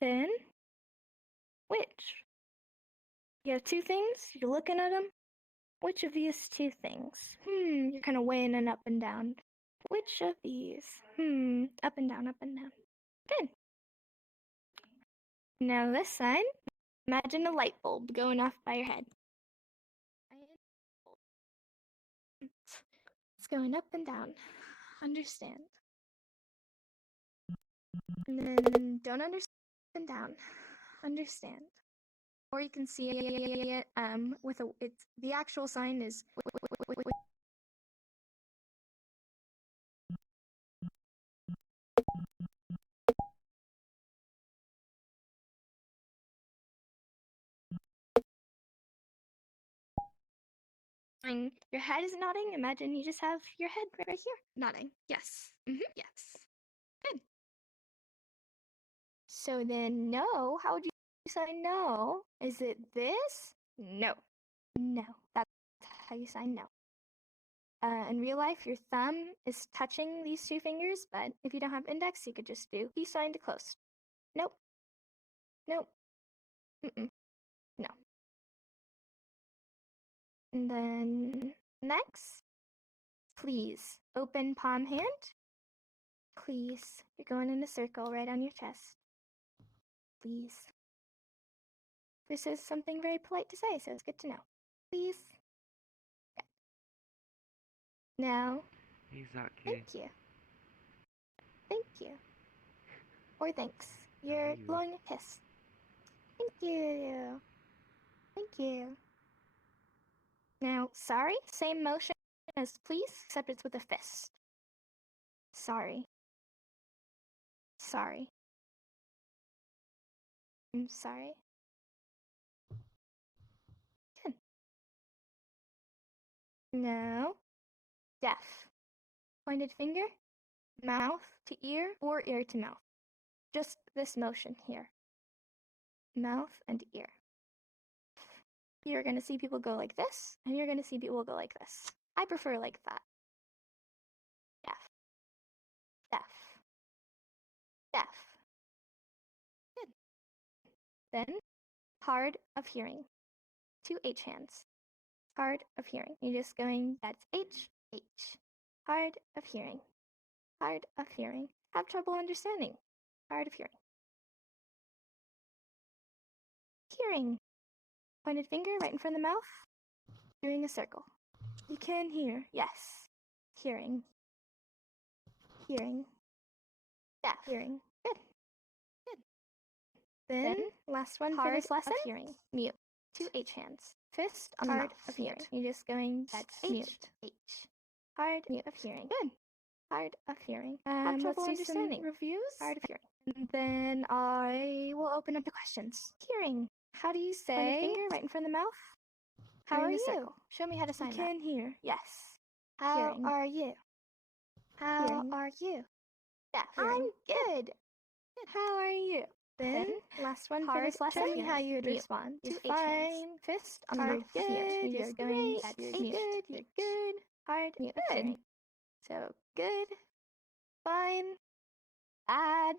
Then, which? You have two things, you're looking at them. Which of these two things? You're kind of weighing an up and down. Which of these? Up and down, up and down. Good. Now this side, imagine a light bulb going off by your head. It's going up and down. Understand. And then don't understand down. Understand. Or you can see it with a the actual sign is your head is nodding. Imagine you just have your head right here nodding. Yes. Yes. Good. So then no, how would you sign no? Is it this? No. No. That's how you sign no. In real life, your thumb is touching these two fingers, but if you don't have index, you could just do peace sign to close. Nope. Nope. No. And then next, please open palm hand. Please. You're going in a circle right on your chest. Please. This is something very polite to say, so it's good to know. Please. Yeah. Now. Exactly. Thank you. Thank you. Or thanks. You're blowing a kiss. Thank you. Thank you. Now, sorry, same motion as please, except it's with a fist. Sorry. Sorry. I'm sorry. Good. Now, deaf. Pointed finger, mouth to ear, or ear to mouth. Just this motion here. Mouth and ear. You're going to see people go like this, and you're going to see people go like this. I prefer like that. Deaf. Deaf. Deaf. Good. Then, hard of hearing. 2 H hands. Hard of hearing. You're just going, that's H, H. Hard of hearing. Hard of hearing. Have trouble understanding. Hard of hearing. Hearing. Pointed finger right in front of the mouth. Doing a circle. You can hear. Yes. Hearing. Hearing. Deaf. Hearing. Good. Good. Then last one for this lesson. Hearing. Mute. 2 H hands. Fist on the mouth. Of hearing. You're just going, that's H, H. Hard mute of hearing. Good. Hard of hearing. Have trouble understanding. Reviews. Hard of hearing. And then I will open up the questions. Hearing. How do you say? Finger right in front of the mouth. How are you? Show me how to sign that. You can hear. Yes. How are you? How are you? Yeah. I'm good. Good. How are you? Then last one for this lesson. Show me how you would respond. Fine. Fist on the mouth. Good. You're going. That's you're good. You're good. Hard. Mute. Good. So good. Fine. Bad.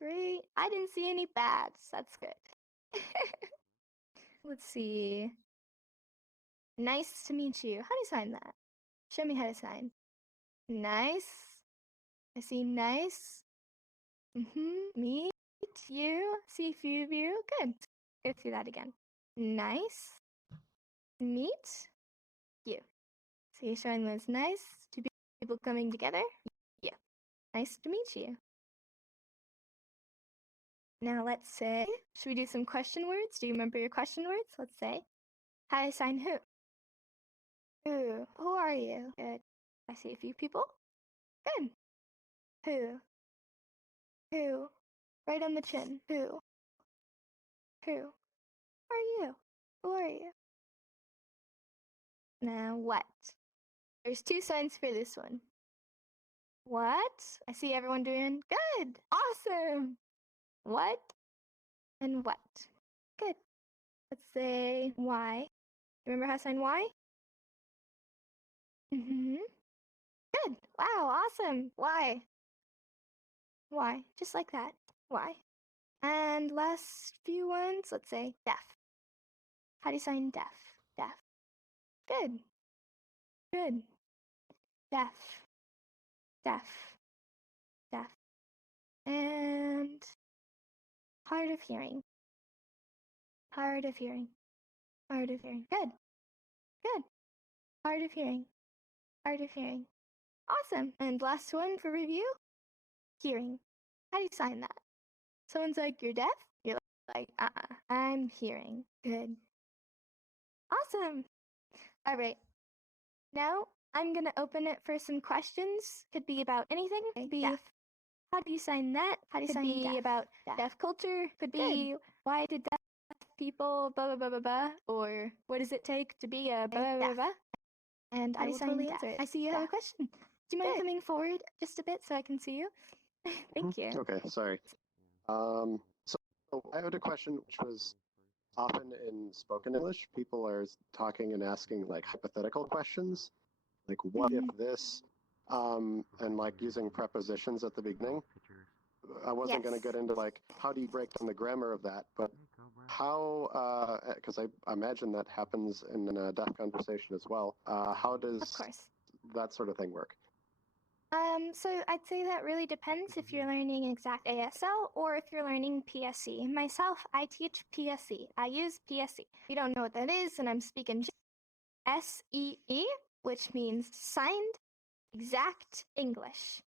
Great. I didn't see any bads. That's good. Let's see. Nice to meet you. How do you sign that? Show me how to sign. Nice. I see nice. Meet you. See a few of you. Good. Go through that again. Nice. Meet you. So you're showing those nice to people coming together. Yeah. Nice to meet you. Now let's say, should we do some question words? Do you remember your question words? Let's say, how do I sign who? Who? Who are you? Good. I see a few people. Good. Who? Who? Right on the chin. Who? Who? Are you? Who are you? Now what? There's 2 signs for this one. What? I see everyone doing good. Awesome. What? And what? Good. Let's say why. Remember how to sign why? Good. Wow, awesome. Why? Why? Just like that. Why? And last few ones, let's say deaf. How do you sign deaf? Deaf. Good. Good. Deaf. Deaf. Deaf. And hard of hearing. Hard of hearing. Hard of hearing. Good. Good. Hard of hearing. Hard of hearing. Awesome. And last one for review, hearing. How do you sign that? Someone's like, you're deaf? You're like, I'm hearing. Good. Awesome. All right. Now I'm going to open it for some questions. Could be about anything. Could be deaf. How do you sign that? How do you sign deaf? Could be about deaf culture. Could be why did deaf people blah, blah, blah, blah, blah. Or what does it take to be a blah, blah, blah, blah. And I will totally answer it. I see you have a question. Do you mind coming forward just a bit so I can see you? Thank you. Okay, sorry. So I had a question which was often in spoken English, people are talking and asking like hypothetical questions, like what if this, and like using prepositions at the beginning. I wasn't going to get into like how do you break down the grammar of that, but how, because I imagine that happens in a deaf conversation as well. How does that sort of thing work? So I'd say that really depends if you're learning exact ASL or if you're learning PSE. Myself, I teach PSE. I use PSE. If you don't know what that is, and I'm speaking SEE, which means signed exact English.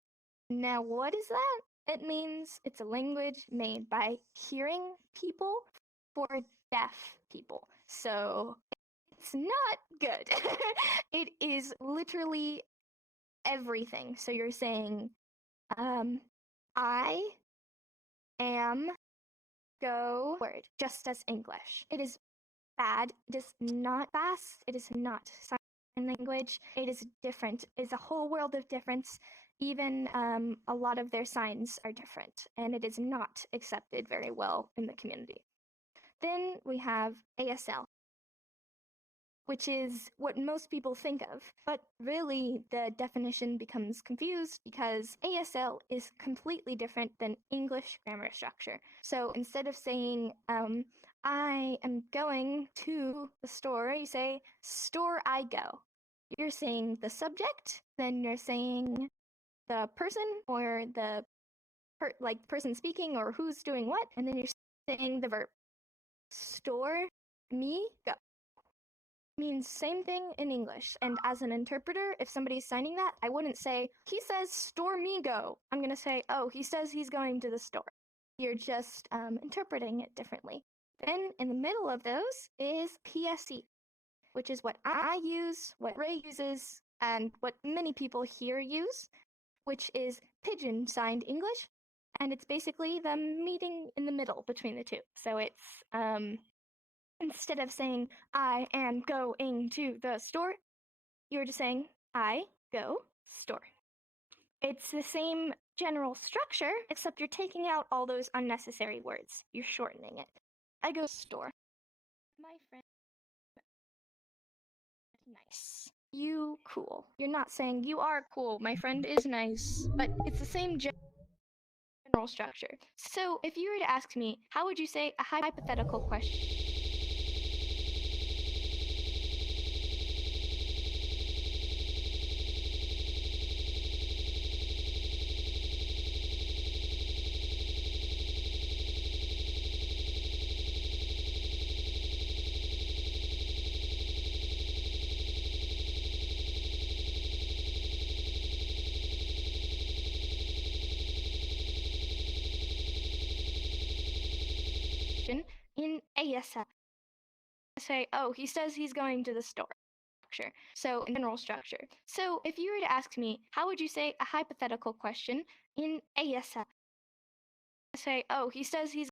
Now, what is that? It means it's a language made by hearing people for deaf people. So it's not good. It is literally everything. So you're saying, I am go word, just as English. It is bad. It is not fast. It is not sign language. It is different. It's a whole world of difference. Even a lot of their signs are different, and it is not accepted very well in the community. Then we have ASL, which is what most people think of. But really, the definition becomes confused because ASL is completely different than English grammar structure. So instead of saying, I am going to the store, you say, store I go. You're saying the subject, then you're saying the person or the person speaking or who's doing what, and then you're saying the verb. Store me go means same thing in English. And as an interpreter, if somebody's signing that, I wouldn't say, he says store me go. I'm going to say, oh, he says he's going to the store. You're just interpreting it differently. Then in the middle of those is PSE, which is what I use, what Ray uses, and what many people here use, which is pigeon signed English. And it's basically the meeting in the middle between the two. So it's instead of saying, I am going to the store, you're just saying, I go store. It's the same general structure, except you're taking out all those unnecessary words. You're shortening it. I go store. My friend, nice. You cool. You're not saying you are cool. My friend is nice. But it's the same general structure. So if you were to ask me, how would you say a hypothetical question? In ASL, say, oh, he says he's going to the store. So in general structure. So if you were to ask me, how would you say a hypothetical question in ASL? Say, oh, he says he's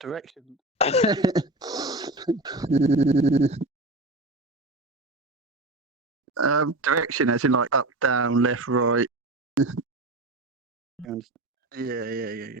Direction. Direction as in like up, down, left, right. Yeah.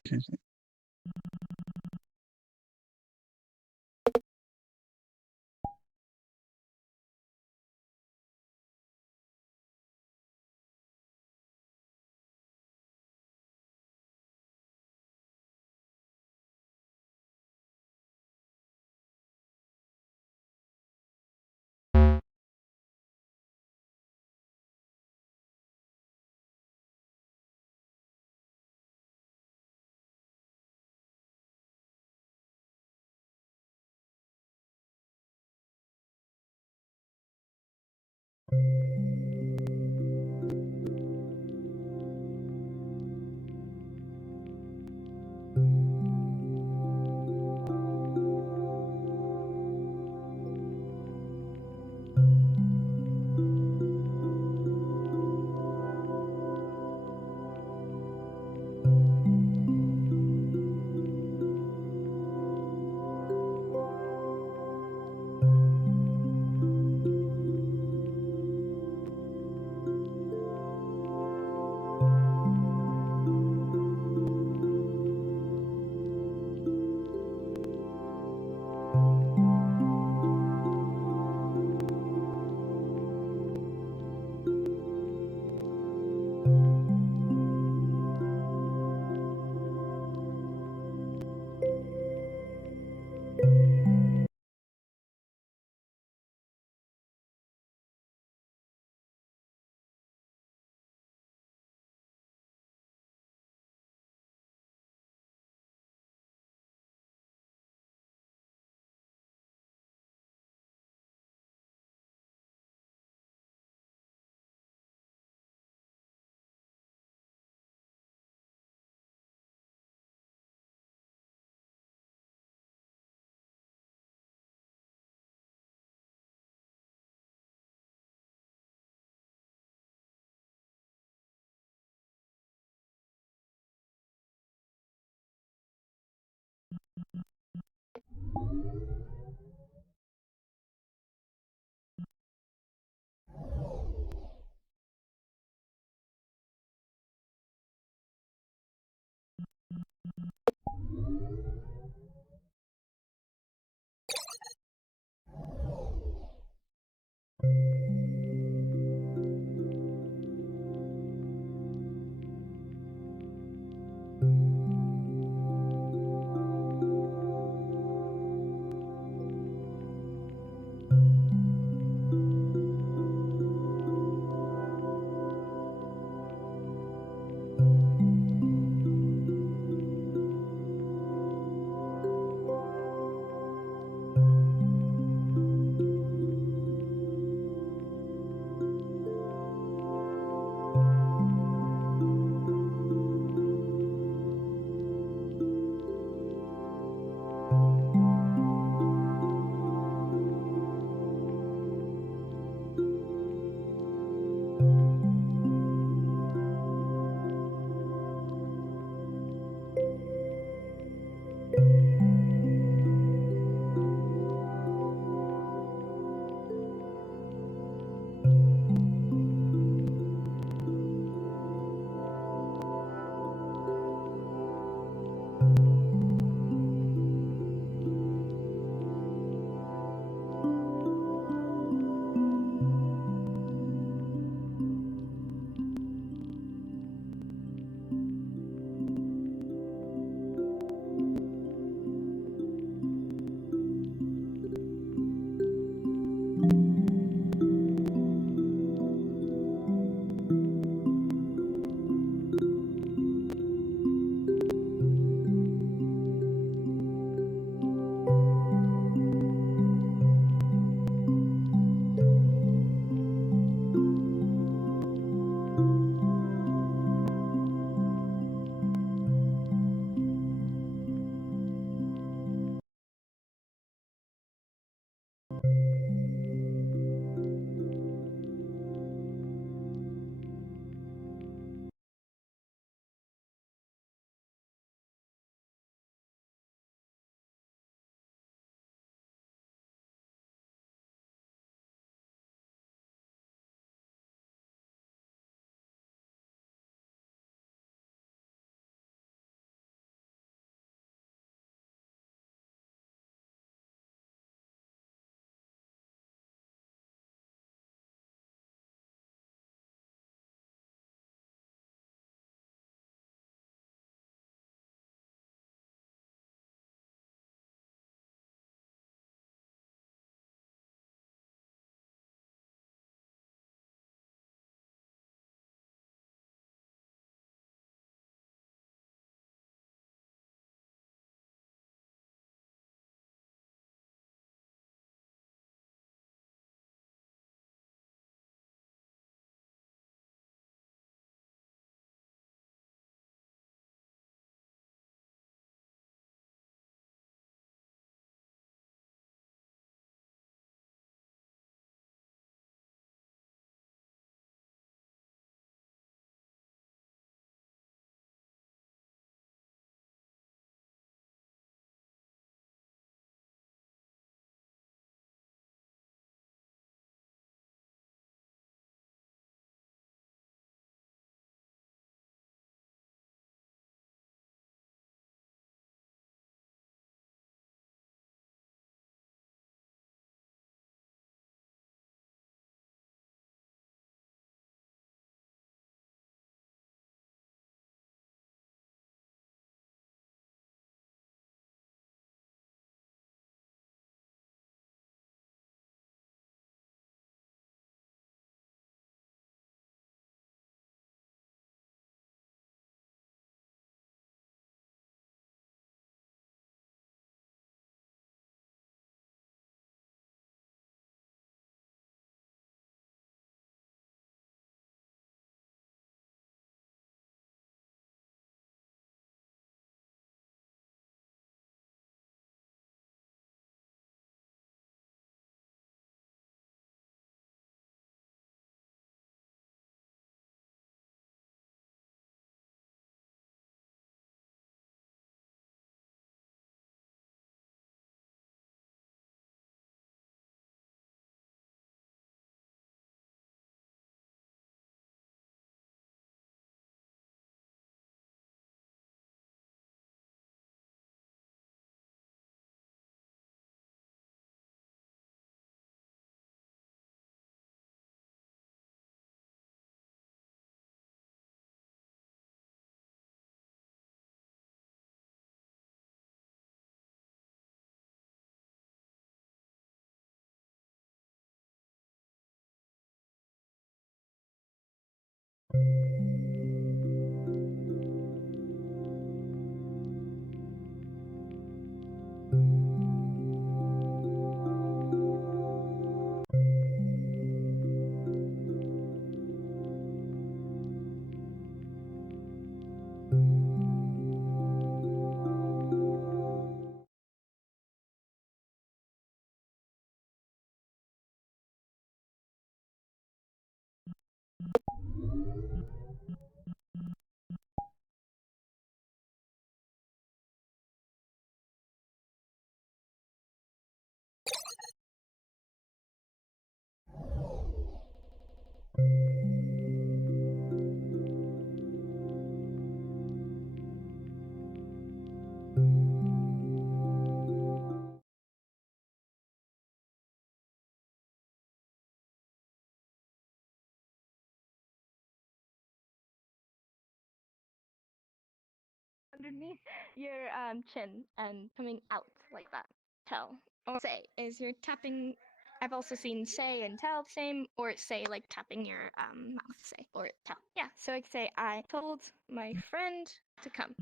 underneath your chin and coming out like that. Tell. Or say is you're tapping. I've also seen say and tell the same, or say like tapping your mouth, say, or tell. Yeah, so I could say I told my friend to come.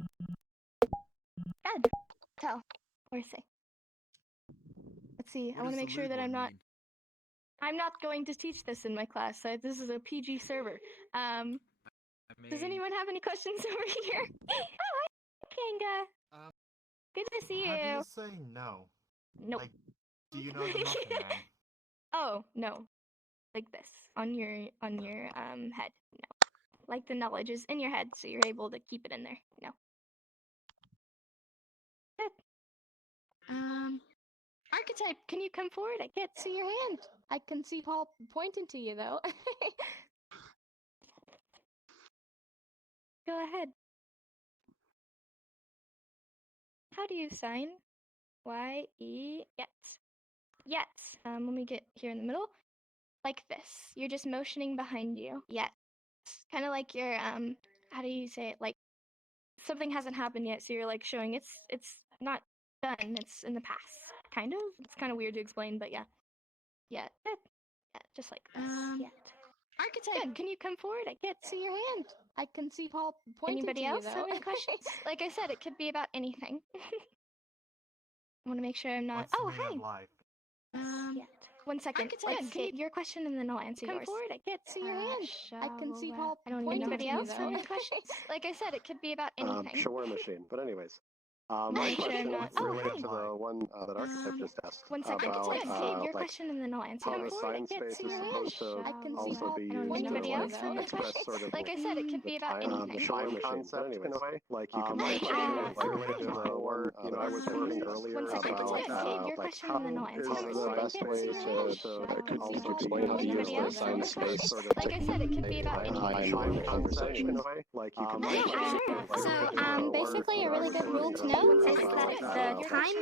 Good. Tell. Or say. Let's see. I want to make sure that I'm not going to teach this in my class. So this is a PG server. Does anyone have any questions over here? Oh, hi, Kanga. Good to see you. How do you say no? Nope. Like, do you know the Muffin Man? Oh, no. Like this. On your head. No. Like the knowledge is in your head, so you're able to keep it in there. No. Good. Archetype, can you come forward? I can't see your hand. I can see Paul pointing to you, though. Go ahead. How do you sign? Y-E, yes. Yes. Let me get here in the middle. Like this. You're just motioning behind you. Yes. Kind of like your, how do you say it? Like, something hasn't happened yet, so you're like showing it's not done, it's in the past. Kind of? It's kind of weird to explain, but yeah. Yeah. Yeah, just like this. Yet. Archetype, good. Can you come forward? I can't see your hand. I can see Paul pointing to you, though. Anybody else have any questions? Like I said, it could be about anything. I want to make sure I'm not. What's the Oh, meaning hi. of life? Yet. 1 second. Let's get your question and then I'll answer yours. Come forward. I can't see your hand. I can see Paul. I don't even know. Anybody else have any questions? Like I said, it could be about anything. Shawarma machine. But anyways, my Make sure I'm question not. is related hi. to the one that Archetype just asked 1 second. about Let's get your like question and then I'll answer how yours. the sign space is supposed to I can see also Paul. be I don't used know. to Anybody else have any express questions? sort of Like I said, it could the be about time, the anything. shawarma concept in a way. Like you can my make question it is like related to the one that I was working earlier 1 second. about Let's get your like question how and then I'll is answer yours. the best way to also explain how to use Anybody the else have sign any space questions? sort of Like I said, it could be about anything. time conversation in a way. Like you can make it So, basically, a really good rule to know is that the time,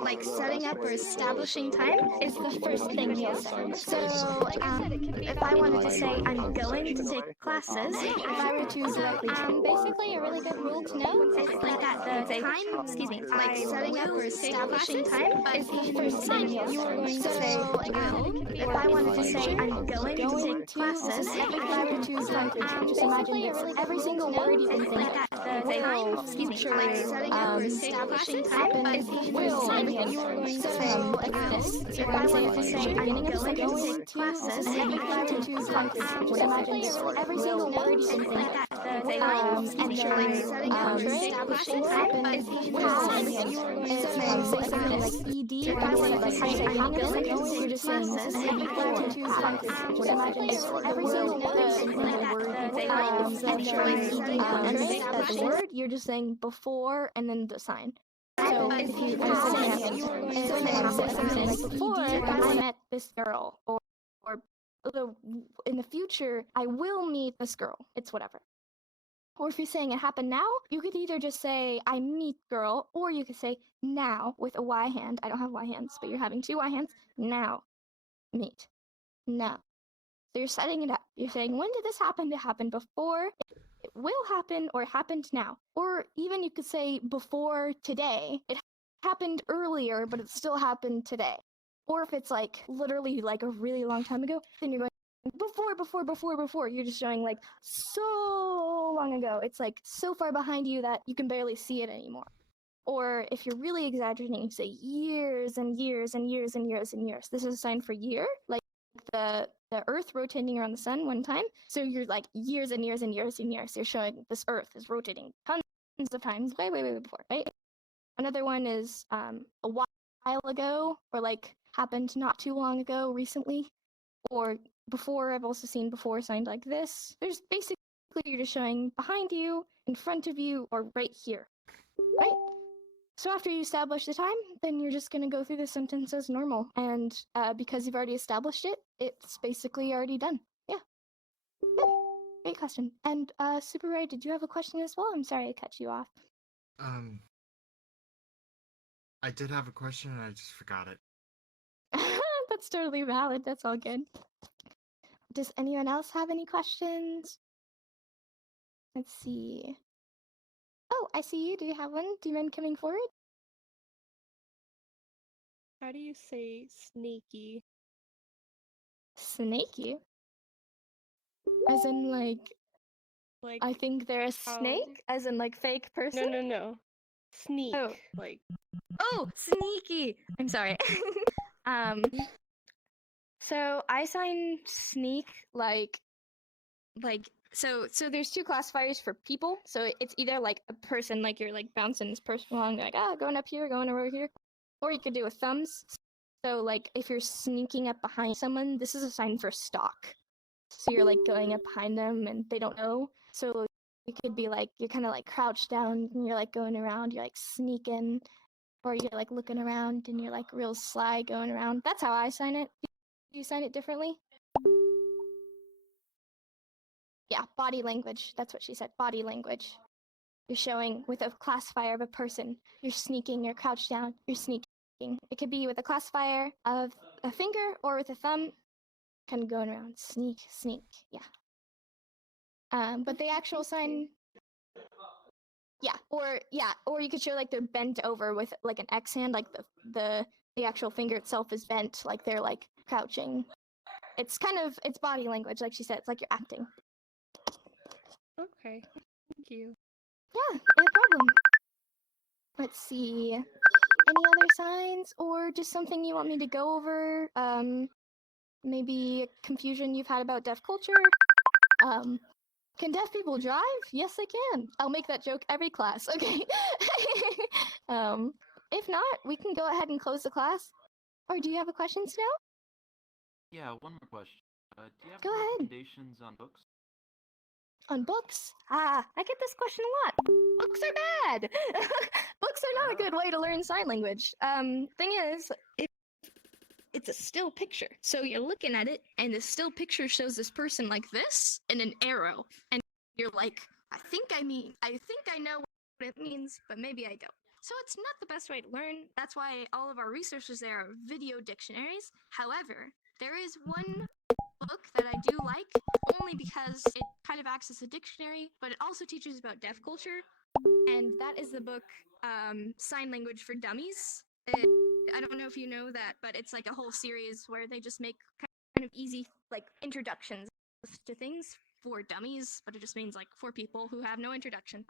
like setting up or establishing time, is the first thing you'll say. So, if I wanted to say I'm going to take classes, if I were to directly basically a really good rule to know is that the time, excuse me, like setting up or establishing time is the first thing you'll say. So, if I wanted to say I'm going to take classes, if I were to just imagine this, every single word you can think of, will, excuse me, like setting up or establishing time is the first thing you are going to say like this. So if I wanted to say I'm going to take classes, if I were to just imagine this, every single word you can think of, and then setting up or establishing time is the first thing you are going to say basically like ed. If I wanted to say I'm going to take just saying this is before. Just imagine this, every single word, and then the word, you're just saying before and then the sign. So if you say something like before I met this girl, or in the future I will meet this girl, it's whatever. Or if you're saying it happened now, you could either just say I meet girl, or you could say now with a Y hand. I don't have Y hands, but you're having two Y hands. Now meet. Now. So you're setting it up. You're saying, when did this happen? It happened before, it will happen, or it happened now. Or even you could say before today. It happened earlier, but it still happened today. Or if it's like literally like a really long time ago, then you're going before. You're just showing like so long ago. It's like so far behind you that you can barely see it anymore. Or if you're really exaggerating, you say years and years and years and years and years. This is a sign for year, like the Earth rotating around the sun one time. So you're like years and years and years and years. You're showing this Earth is rotating tons of times, way before, right? Another one is a while ago, or like happened not too long ago, recently, or before. I've also seen before signed like this. There's basically, you're just showing behind you, in front of you, or right here, right? So after you establish the time, then you're just going to go through the sentence as normal. And because you've already established it, it's basically already done. Yeah. Great question. And Super Ray, did you have a question as well? I'm sorry I cut you off. I did have a question and I just forgot it. That's totally valid. That's all good. Does anyone else have any questions? Let's see. Oh, I see you. Do you have one? Do you mind coming forward? How do you say sneaky? Snaky? As in, like, Like I think they're a how- snake? As in, like, fake person? no. Sneak. Oh. Like Oh, sneaky! I'm sorry. um, so I sign sneak so there's two classifiers for people. So it's either like a person, like you're like bouncing this person along, like going up here, going over here, or you could do with thumbs. So like if you're sneaking up behind someone, this is a sign for stalk. So you're like going up behind them and they don't know. So you could be like you're kind of like crouched down and you're like going around, you're like sneaking, or you're like looking around and you're like real sly going around. That's how I sign it. Do you sign it differently? Yeah, body language. That's what she said. Body language. You're showing with a classifier of a person. You're sneaking, you're crouched down, you're sneaking. It could be with a classifier of a finger or with a thumb, kind of going around. Sneak, sneak. Yeah. But the actual sign. Or you could show like they're bent over with like an X hand, like the actual finger itself is bent, like they're like crouching. It's body language, like she said. It's like you're acting. okay. Thank you. Yeah, no problem. Let's see. Any other signs or just something you want me to go over? Maybe a confusion you've had about deaf culture? Can deaf people drive? Yes, they can. I'll make that joke every class, okay? If not, we can go ahead and close the class. Or do you have a question, Snow? Yeah, one more question. Do you have Go ahead. recommendations on books? On books? I get this question a lot. Books are bad. Books are not a good way to learn sign language. Thing is, it's a still picture. So you're looking at it, and the still picture shows this person like this, and an arrow. And you're like, I think I know what it means, but maybe I don't. So it's not the best way to learn. That's why all of our resources there are video dictionaries. However, there is one book that I do like, only because it kind of acts as a dictionary, but it also teaches about deaf culture, and that is the book Sign Language for Dummies. I don't know if you know that, but it's like a whole series where they just make kind of easy like introductions to things for dummies, but it just means like for people who have no introduction.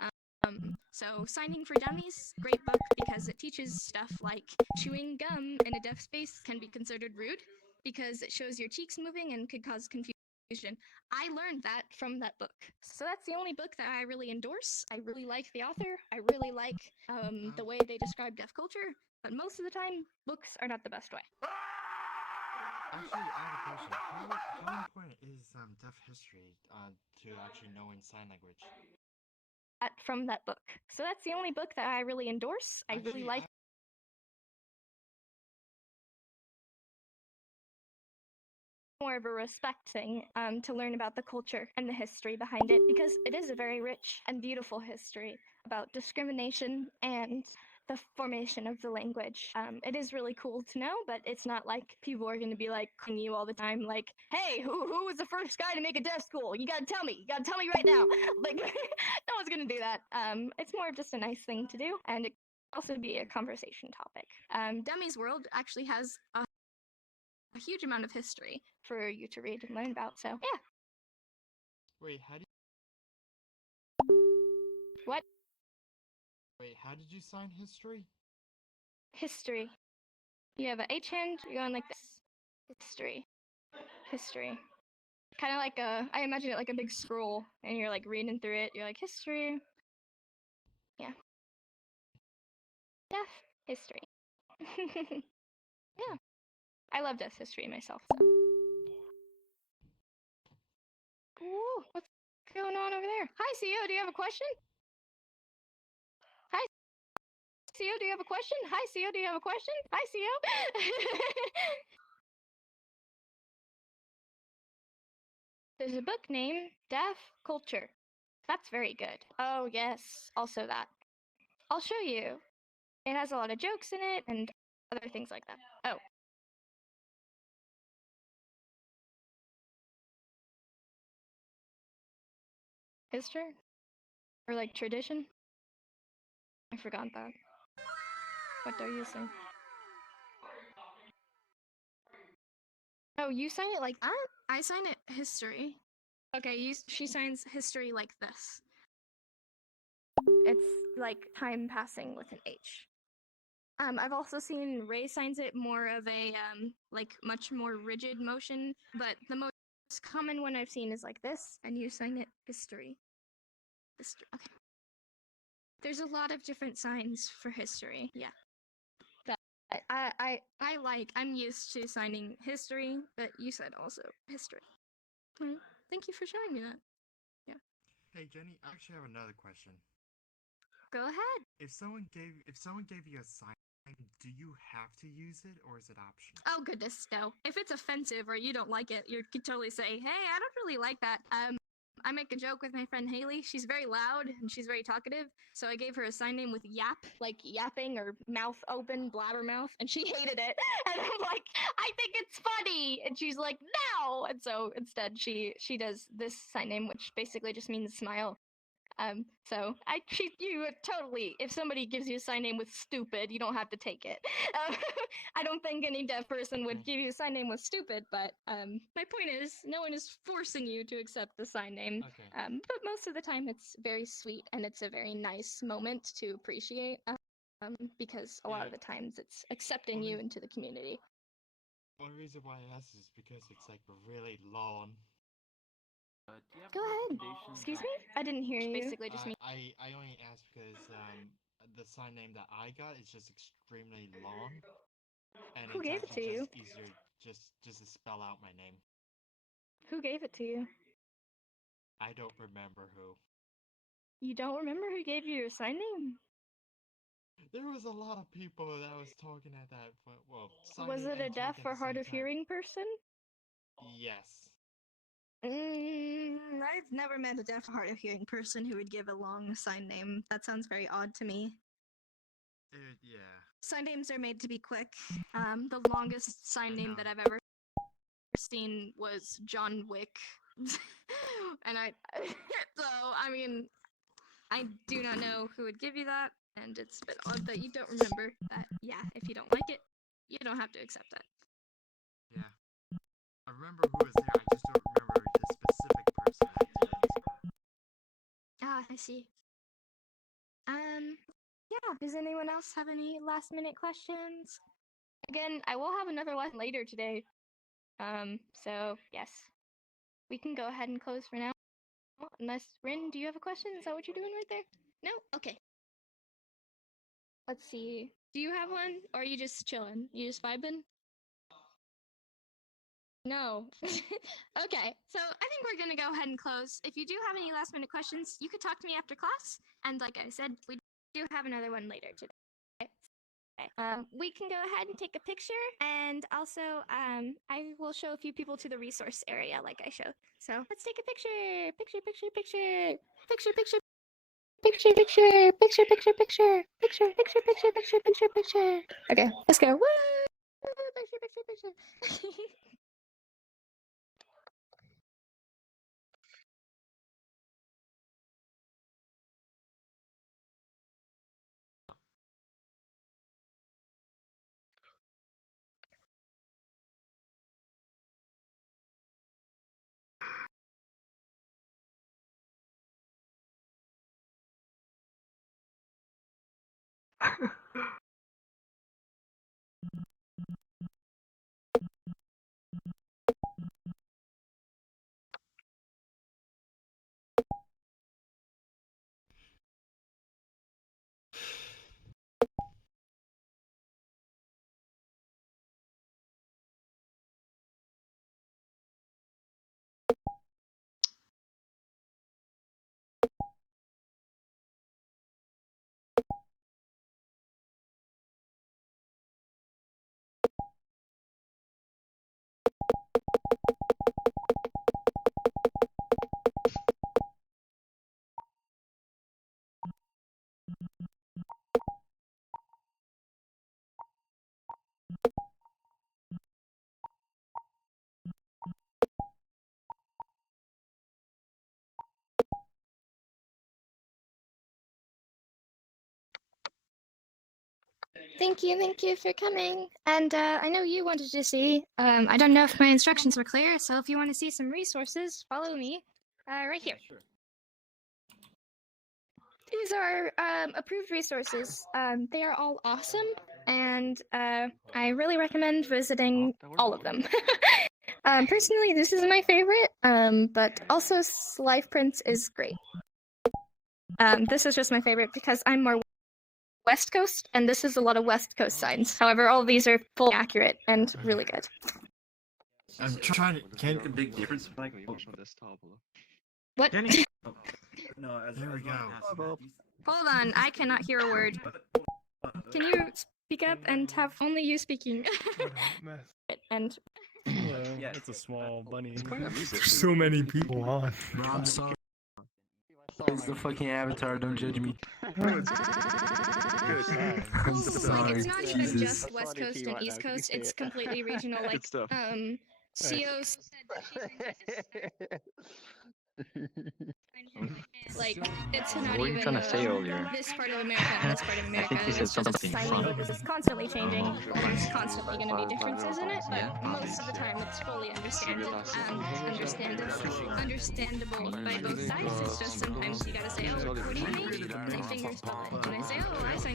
So Signing for Dummies, great book because it teaches stuff like chewing gum in a deaf space can be considered rude because it shows your cheeks moving and could cause confusion. I learned that from that book. So that's the only book that I really endorse. I really like the author. I really like the way they describe deaf culture, but most of the time, books are not the best way. Actually, I have a question. How important is deaf history to actually knowing sign language? From that book. So that's the only book that I really endorse. I really like more of a respect thing to learn about the culture and the history behind it because it is a very rich and beautiful history about discrimination and the formation of the language. It is really cool to know, but it's not like people are going to be like calling you all the time, like, "Hey, who was the first guy to make a deaf school? You gotta tell me. You gotta tell me right now." Like, no one's going to do that. It's more of just a nice thing to do, and it can also be a conversation topic. Demi's World actually has a huge amount of history for you to read and learn about. So yeah. Wait, how do What? Wait, how did you sign history? History. You have an H hand. You're going like this. History. History. Kind of like I imagine it like a big scroll, and you're like reading through it. You're like history. Yeah. Deaf history. Yeah. I love deaf history myself. So. Ooh, what's going on over there? Hi, CEO. Do you have a question? Hi, CEO. Do you have a question? Hi, CEO. Do you have a question? Hi, CEO. There's a book named Deaf Culture. That's very good. Oh, yes. Also that. I'll show you. It has a lot of jokes in it and other things like that. Oh. History? Or like tradition? I forgot that. What are you saying? Oh, you sign it like that? I sign it history. Okay, she signs history like this. It's like time passing with an H. I've also seen Ray signs it more of a like much more rigid motion, but the most common one I've seen is like this, and you sign it history. History. Okay. There's a lot of different signs for history. Yeah. But I'm used to signing history, but you said also history. Thank you for showing me that. Yeah. Hey Jenny, I actually have another question. Go ahead. If someone gave you a sign, do you have to use it or is it optional? Oh goodness, no. If it's offensive or you don't like it, you could totally say, "Hey, I don't really like that." I make a joke with my friend Haley. She's very loud and she's very talkative, so I gave her a sign name with yap, like yapping or mouth open, blabbermouth, and she hated it. And I'm like, "I think it's funny," and she's like, "No!" And so instead, she does this sign name, which basically just means smile. So I treat you totally. If somebody gives you a sign name with stupid, you don't have to take it. I don't think any deaf person would give you a sign name with stupid, but my point is, no one is forcing you to accept the sign name. Okay. But most of the time, it's very sweet and it's a very nice moment to appreciate. Because a lot of the times it's accepting you into the community. One reason why I asked is because it's like really long. Do you have Go ahead. recommendations Excuse on- me? I didn't hear you. Basically just I only asked because the sign name that I got is just extremely long, and Who it's gave it actually to you? just easier just to spell out my name. Who gave it to you? I don't remember who. You don't remember who gave you your sign name? There was a lot of people that was talking at that point. Well, Was signing it a and deaf talking or at the hard same of time. hearing person? Yes. I've never met a deaf or hard of hearing person who would give a long sign name. That sounds very odd to me. Yeah. Sign names are made to be quick. The longest sign I name know. that I've ever seen was John Wick. And so, I mean, I do not know who would give you that, and it's a bit odd that you don't remember that. Yeah, if you don't like it, you don't have to accept it. Yeah. I remember who was there. I just don't remember the specific person that did it. Ah, I see. Yeah, does anyone else have any last minute questions? Again, I will have another one later today. So yes. We can go ahead and close for now. Unless, Rin, do you have a question? Is that what you're doing right there? No? Okay. Let's see. Do you have one? Or are you just chilling? You just vibing? No. Okay, so I think we're gonna go ahead and close. If you do have any last minute questions, you could talk to me after class. And like I said, we do have another one later today. We can go ahead and take a picture, and also I will show a few people to the resource area like I showed. So let's take a picture. Picture, picture, picture. Picture, picture. Picture, picture, picture, picture, picture, picture, picture, picture, picture, picture, picture. Okay, let's go. Woo! Picture, picture, picture. Thank you for coming. And I know you wanted to see. I don't know if my instructions were clear, so if you want to see some resources, follow me. Right here. Sure. These are approved resources. They are all awesome, and I really recommend visiting all of them. Personally, this is my favorite, but also Life Prince is great. This is just my favorite because I'm more West Coast, and this is a lot of West Coast signs. However, all of these are fully accurate and really good. I'm trying to. Can The big difference, like when you watch on desktop. What? Kenny. No, There we go. Hold on, I cannot hear a word. Can you speak up and have only you speaking? And Yeah, it's a small bunny. There's so many people on. I'm sorry. It's the fucking avatar, don't judge me. I'm like, sorry. it's not even Jesus. just West Coast and East Coast, it's completely regional. Like, stuff. CO like, it's not What were you even trying to say earlier? this part of America and this part of America. think you said It's just something sign funny. language is constantly changing. There's constantly going to be differences in it, but Yeah. most of the time it's fully understandable by both sides. It's just sometimes you gotta say, oh, what do you mean? And they finger spell it. And I say, oh, I sign